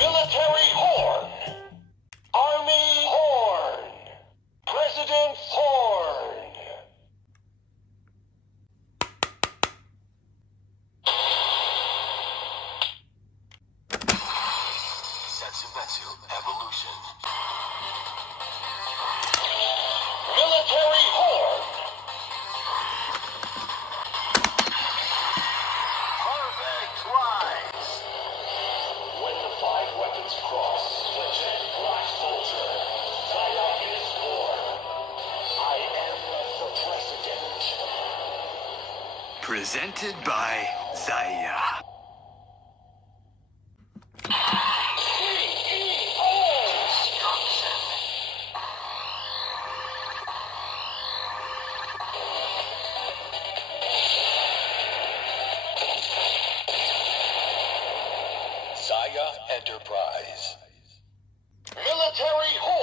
Military horn. Army horn. President's horn. Setsumetsu evolution. Military horn. Harvest rise. When the five weapons cross, the Jet Black Soldier, Zaya is born. I am the president. Presented by Zaya. Zaya Enterprise. Military horn.